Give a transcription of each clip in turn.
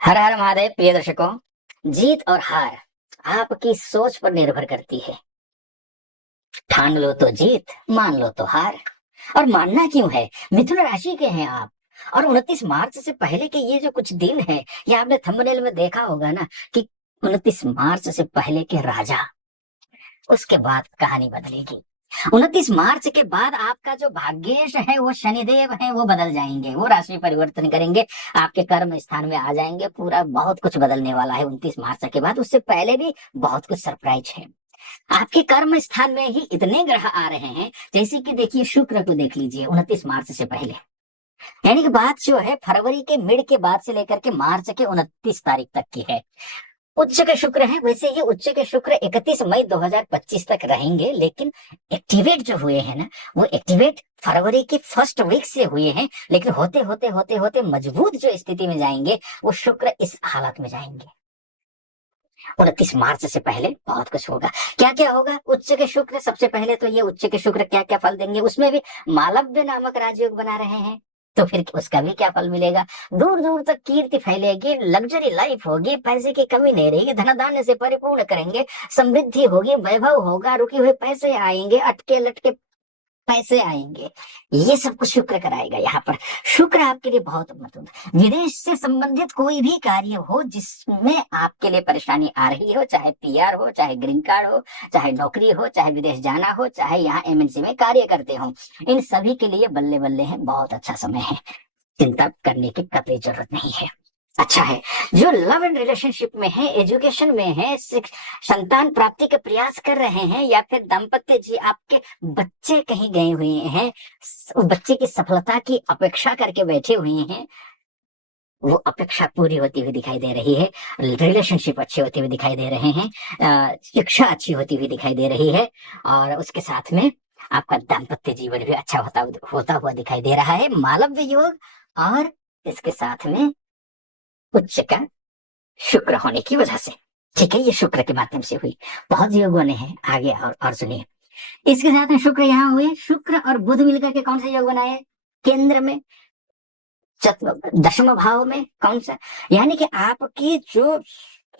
हर हर महादेव। प्रिय दर्शकों, जीत और हार आपकी सोच पर निर्भर करती है। ठान लो तो जीत, मान लो तो हार। और मानना क्यों है? मिथुन राशि के हैं आप, और 29 मार्च से पहले के ये जो कुछ दिन है, ये आपने थंबनेल में देखा होगा ना कि 29 मार्च से पहले के राजा, उसके बाद कहानी बदलेगी। 29 मार्च के बाद आपका जो भाग्येश है, वो शनिदेव है, वो बदल जाएंगे, वो राशि परिवर्तन करेंगे, आपके कर्म स्थान में आ जाएंगे। पूरा बहुत कुछ बदलने वाला है 29 मार्च के बाद। उससे पहले भी बहुत कुछ सरप्राइज है। आपके कर्म स्थान में ही इतने ग्रह आ रहे हैं, जैसे कि देखिए शुक्र को देख लीजिए 29 मार्च से पहले, यानी कि बात जो है फरवरी के मिड के बाद से लेकर के मार्च के 29 तारीख तक की है। उच्च के शुक्र हैं। वैसे ये उच्च के शुक्र 31 मई 2025 तक रहेंगे, लेकिन एक्टिवेट जो हुए हैं ना, वो एक्टिवेट फरवरी की फर्स्ट वीक से हुए हैं, लेकिन होते होते होते होते मजबूत जो स्थिति में जाएंगे, वो शुक्र इस हालत में जाएंगे। 29 मार्च से पहले बहुत कुछ होगा। क्या क्या होगा? उच्च के शुक्र, सबसे पहले तो ये उच्च के शुक्र क्या क्या फल देंगे, उसमें भी मालव्य नामक राजयोग बना रहे हैं, तो फिर उसका भी क्या फल मिलेगा? दूर दूर तक कीर्ति फैलेगी, लग्जरी लाइफ होगी, पैसे की कमी नहीं रहेगी, धनाधान्य से परिपूर्ण करेंगे, समृद्धि होगी, वैभव होगा, रुके हुए पैसे आएंगे, अटके लटके पैसे आएंगे। ये सब कुछ शुक्र कराएगा यहाँ पर। शुक्र आपके लिए बहुत मतलब, विदेश से संबंधित कोई भी कार्य हो जिसमें आपके लिए परेशानी आ रही हो, चाहे पीआर हो, चाहे ग्रीन कार्ड हो, चाहे नौकरी हो, चाहे विदेश जाना हो, चाहे यहाँ एमएनसी में कार्य करते हो, इन सभी के लिए बल्ले बल्ले है, बहुत अच्छा समय है। चिंता करने की कतई जरूरत नहीं है। अच्छा है। जो लव एंड रिलेशनशिप में है, एजुकेशन में है, संतान प्राप्ति के प्रयास कर रहे हैं, या फिर दाम्पत्य जी आपके बच्चे कहीं गए हुए हैं, उस बच्चे की सफलता की अपेक्षा करके बैठे हुए हैं, वो अपेक्षा पूरी होती हुई दिखाई दे रही है। रिलेशनशिप अच्छे होते हुए दिखाई दे रहे हैं, शिक्षा अच्छी होती हुई दिखाई दे रही है, और उसके साथ में आपका दाम्पत्य जीवन भी अच्छा होता हुआ दिखाई दे रहा है। मालव्य योग, और इसके साथ में उच्च का शुक्र होने की वजह से। ठीक है, ये शुक्र के माध्यम से हुई। बहुत योगों ने है आगे, और सुनिए। इसके साथ में शुक्र यहाँ हुए, शुक्र और बुध मिलकर के कौन सा योग बनाए? केंद्र में, दशम भाव में। कौन सा? यानी कि आपकी जो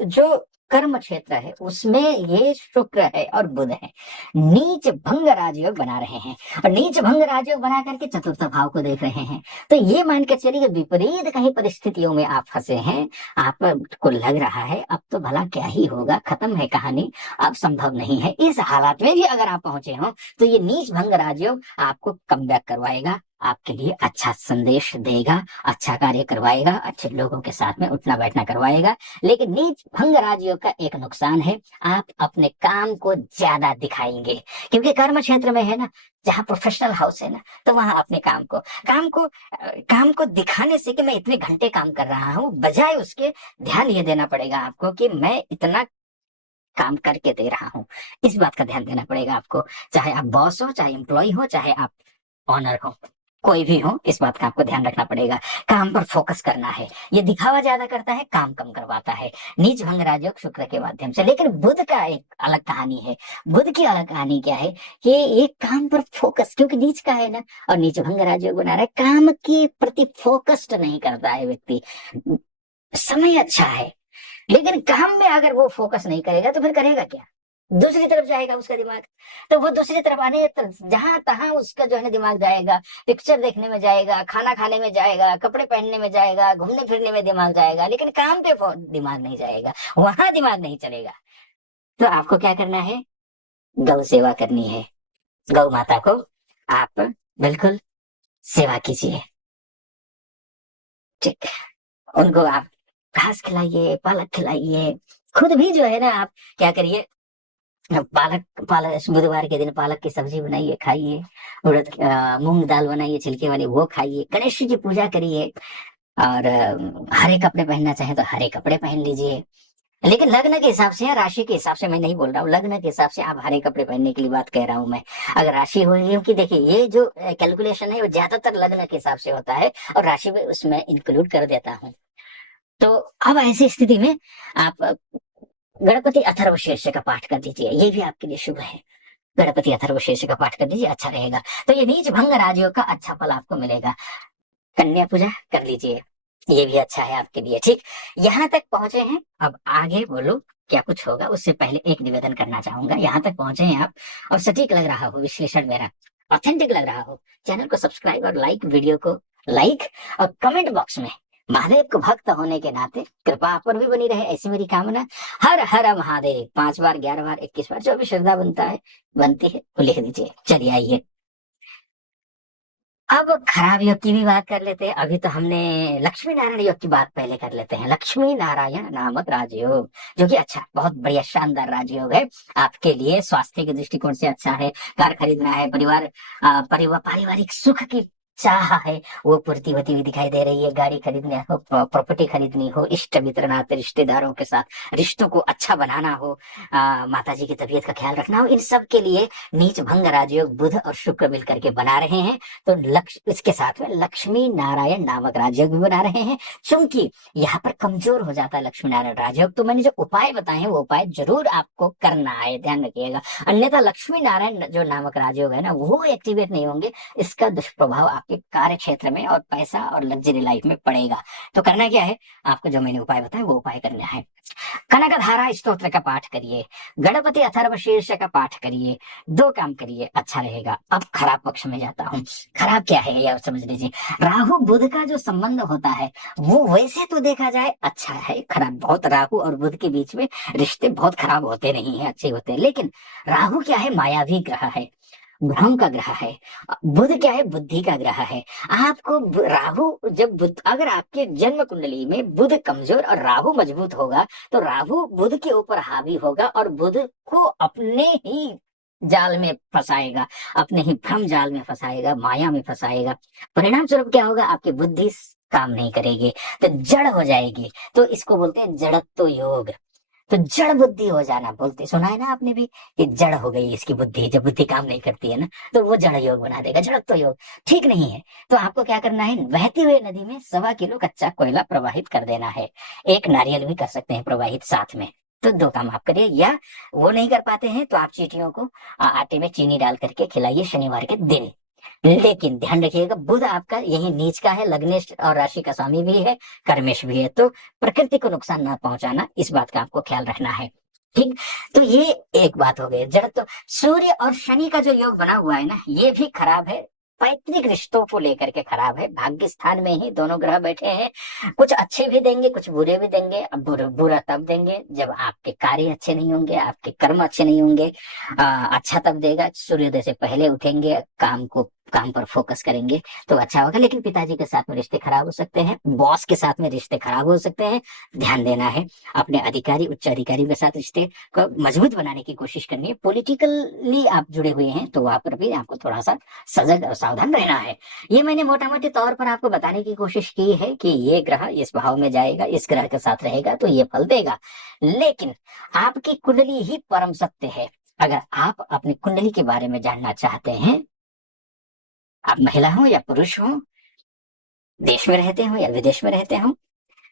जो कर्म क्षेत्र है, उसमें ये शुक्र है और बुध है, नीच भंग राजयोग बना रहे हैं, और नीच भंग राजयोग बना करके चतुर्थ भाव को देख रहे हैं। तो ये मान के चलिए कि विपरीत कहीं परिस्थितियों में आप फंसे हैं, आपको लग रहा है अब तो भला क्या ही होगा, खत्म है कहानी, अब संभव नहीं है। इस हालात में भी अगर आप पहुंचे हो, तो ये नीच भंग राजयोग आपको कम बैक करवाएगा, आपके लिए अच्छा संदेश देगा, अच्छा कार्य करवाएगा, अच्छे लोगों के साथ में उठना बैठना करवाएगा। लेकिन नीच भंग राजयोग का एक नुकसान है, आप अपने काम को ज्यादा दिखाएंगे, क्योंकि कर्म क्षेत्र में है ना, जहाँ प्रोफेशनल हाउस है ना, तो वहां अपने काम को दिखाने से कि मैं इतने घंटे काम कर रहा हूँ, बजाय उसके ध्यान ये देना पड़ेगा आपको कि मैं इतना काम करके दे रहा हूँ। इस बात का ध्यान देना पड़ेगा आपको, चाहे आप बॉस हो, चाहे एम्प्लॉय हो, चाहे आप ऑनर हो, कोई भी हो, इस बात का आपको ध्यान रखना पड़ेगा। काम पर फोकस करना है। ये दिखावा ज्यादा करता है, काम कम करवाता है, नीच भंग राजयोग शुक्र के माध्यम से। लेकिन बुध का एक अलग कहानी है। बुध की अलग कहानी क्या है कि एक काम पर फोकस, क्योंकि नीच का है ना, और नीच भंग राजयोग बना रहा है, काम के प्रति फोकस्ड नहीं करता है व्यक्ति। समय अच्छा है, लेकिन काम में अगर वो फोकस नहीं करेगा तो फिर करेगा क्या? दूसरी तरफ जाएगा उसका दिमाग। तो वो दूसरी तरफ आने, जहां तहां उसका जो है ना दिमाग जाएगा, पिक्चर देखने में जाएगा, खाना खाने में जाएगा, कपड़े पहनने में जाएगा, घूमने फिरने में दिमाग जाएगा, लेकिन काम पे दिमाग नहीं जाएगा, वहां दिमाग नहीं चलेगा। तो आपको क्या करना है? गौ सेवा करनी है। गौ माता को आप बिल्कुल सेवा कीजिए। ठीक, उनको आप घास खिलाइए, पालक खिलाइए। खुद भी जो है ना, आप क्या करिए, पालक पालक बुधवार के दिन पालक की सब्जी बनाइए, खाइए। मूंग दाल बनाइए छिलके वाली, वो खाइए। गणेश जी की पूजा करिए, और हरे कपड़े पहनना चाहे तो हरे कपड़े पहन लीजिए। लेकिन लग्न के हिसाब से या राशि के हिसाब से मैं नहीं बोल रहा हूँ, लग्न के हिसाब से आप हरे कपड़े पहनने के लिए बात कह रहा हूँ मैं। अगर राशि हो, क्योंकि देखिए ये जो कैलकुलेशन है वो ज्यादातर लग्न के हिसाब से होता है, और राशि में उसमें इंक्लूड कर देता हूँ। तो अब ऐसी स्थिति में आप गणपति अथर्वशीर्ष का पाठ कर दीजिए, ये भी आपके लिए शुभ है। गणपति अथर्वशीर्ष का पाठ कर दीजिए, अच्छा रहेगा। तो ये नीच भंग राजयोग का अच्छा फल आपको मिलेगा। कन्या पूजा कर लीजिए, ये भी अच्छा है आपके लिए। ठीक, यहाँ तक पहुंचे हैं, अब आगे बोलो क्या कुछ होगा। उससे पहले एक निवेदन करना चाहूंगा, यहाँ तक पहुंचे हैं आप और सटीक लग रहा हो विश्लेषण मेरा, ऑथेंटिक लग रहा हो, चैनल को सब्सक्राइब और लाइक, वीडियो को लाइक, और कमेंट बॉक्स में महादेव को भक्त होने के नाते कृपा आप पर भी बनी रहे, ऐसी मेरी कामना। हर हर महादेव 5 बार, 11 बार, 21 बार, जो भी श्रद्धा बनता है बनती है वो लिख दीजिए। चलिए आइए अब खराब योग की भी बात कर लेते हैं। अभी तो हमने लक्ष्मी नारायण योग की बात पहले कर लेते हैं। लक्ष्मी नारायण नामक राजयोग, जो कि अच्छा, बहुत बढ़िया शानदार राजयोग है आपके लिए। स्वास्थ्य के दृष्टिकोण से अच्छा है, कार खरीदना है, पारिवारिक सुख की चाह है, वो पूर्ति होती हुई दिखाई दे रही है। गाड़ी खरीदनी हो, प्रॉपर्टी खरीदनी हो, इष्ट मित्र नाते रिश्तेदारों के साथ रिश्तों को अच्छा बनाना हो, माता जी की तबीयत का ख्याल रखना हो, इन सब के लिए नीच भंग राजयोग बुध और शुक्र मिलकर के बना रहे हैं। तो इसके साथ में लक्ष्मी नारायण नामक राजयोग भी बना रहे हैं। चूंकि यहाँ पर कमजोर हो जाता है लक्ष्मी नारायण राजयोग, तो मैंने जो उपाय बताए हैं वो उपाय जरूर आपको करना है, ध्यान रखिएगा। अन्यथा लक्ष्मी नारायण जो नामक राजयोग है ना, वो एक्टिवेट नहीं होंगे, इसका दुष्प्रभाव आपके कार्य क्षेत्र में और पैसा और लग्जरी लाइफ में पड़ेगा। तो करना क्या है, आपको जो मैंने उपाय बताया वो उपाय करना है। कनकधारा स्तोत्र का पाठ करिए, गणपति अथर्व शीर्ष का पाठ करिए, 2 काम करिए, अच्छा रहेगा। अब खराब पक्ष में जाता हूँ। खराब क्या है यह समझ लीजिए। राहु बुध का जो संबंध होता है वो वैसे तो देखा जाए अच्छा है, खराब बहुत, राहु और बुध के बीच में रिश्ते बहुत खराब होते नहीं है, अच्छे होते हैं। लेकिन राहु क्या है, मायावी ग्रह है, भ्रम का ग्रह है। बुध क्या है, बुद्धि का ग्रह है। आपको राहु जब बुध, अगर आपके जन्म कुंडली में बुध कमजोर और राहु मजबूत होगा, तो राहु बुध के ऊपर हावी होगा और बुध को अपने ही जाल में फंसाएगा, अपने ही भ्रम जाल में फंसाएगा, माया में फंसाएगा। परिणाम स्वरूप क्या होगा, आपकी बुद्धि काम नहीं करेगी, तो जड़ हो जाएगी। तो इसको बोलते हैं जड़त्व योग। तो जड़ बुद्धि हो जाना, बोलते सुना है ना आपने भी, कि जड़ हो गई इसकी बुद्धि, जब बुद्धि काम नहीं करती है ना, तो वो जड़ योग बना देगा, जड़त्व योग। ठीक नहीं है। तो आपको क्या करना है, बहती हुई नदी में 1.25 किलो कच्चा कोयला प्रवाहित कर देना है। एक नारियल भी कर सकते हैं प्रवाहित साथ में। तो 2 काम आप करिए, या वो नहीं कर पाते हैं तो आप चींटियों को आटे में चीनी डाल करके खिलाइए शनिवार के दिन। लेकिन ध्यान रखिएगा, बुध आपका यही नीच का है, लग्नेश और राशि का स्वामी भी है, कर्मेश भी है, तो प्रकृति को नुकसान ना पहुंचाना, इस बात का आपको ख्याल रखना है। ठीक, तो ये एक बात हो गई। जड़ तो सूर्य और शनि का जो योग बना हुआ है ना, ये भी खराब है, पैतृक रिश्तों को लेकर के खराब है। भाग्य स्थान में ही दोनों ग्रह बैठे हैं, कुछ अच्छे भी देंगे, कुछ बुरे भी देंगे। अब बुरा तब देंगे जब आपके कार्य अच्छे नहीं होंगे, आपके कर्म अच्छे नहीं होंगे। अच्छा तब देगा, सूर्योदय से पहले उठेंगे, काम पर फोकस करेंगे तो अच्छा होगा। लेकिन पिताजी के साथ में रिश्ते खराब हो सकते हैं, बॉस के साथ में रिश्ते खराब हो सकते हैं, ध्यान देना है। अपने अधिकारी, उच्च अधिकारी के साथ रिश्ते को मजबूत बनाने की कोशिश करनी है। पॉलिटिकली आप जुड़े हुए हैं तो वहां पर भी आपको थोड़ा सा सजग और सावधान रहना है। ये मैंने मोटा मोटी तौर पर आपको बताने की कोशिश की है कि ये ग्रह इस भाव में जाएगा, इस ग्रह के साथ रहेगा तो ये फल देगा। लेकिन आपकी कुंडली ही परम सत्य है। अगर आप अपनी कुंडली के बारे में जानना चाहते हैं, आप महिला हो या पुरुष हो, देश में रहते हो या विदेश में रहते हो,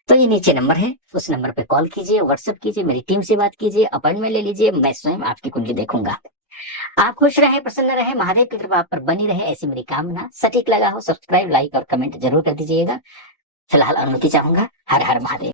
तो ये नीचे नंबर है, उस नंबर पे कॉल कीजिए, व्हाट्सएप कीजिए, मेरी टीम से बात कीजिए, अपॉइंटमेंट ले लीजिए, मैं स्वयं आपकी कुंडली देखूंगा। आप खुश रहे, प्रसन्न रहे, महादेव की कृपा आप पर बनी रहे, ऐसी मेरी कामना। सटीक लगा हो, सब्सक्राइब, लाइक और कमेंट जरूर कर दीजिएगा। फिलहाल अनुमति चाहूंगा। हर हर महादेव।